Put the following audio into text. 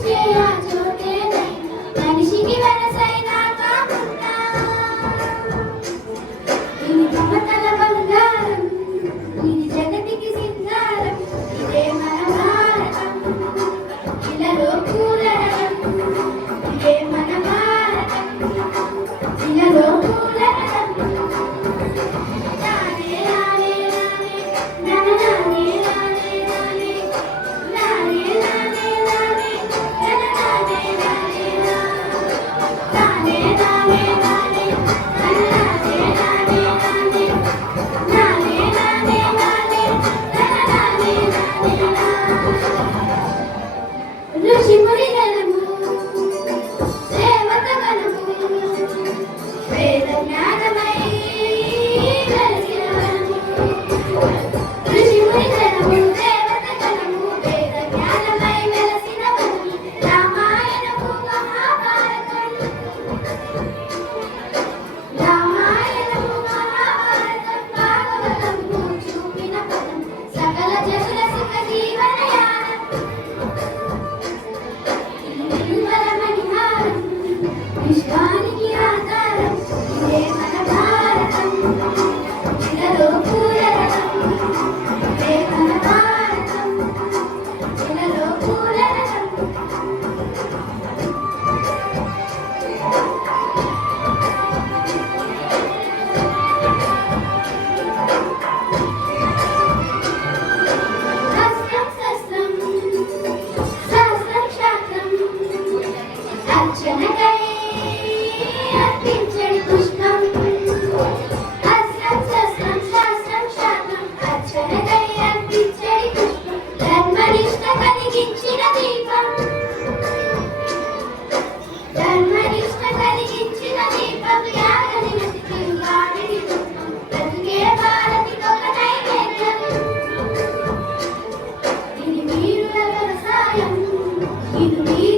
dia. వేద జ్ఞాన 그러니까 그 துடி துடி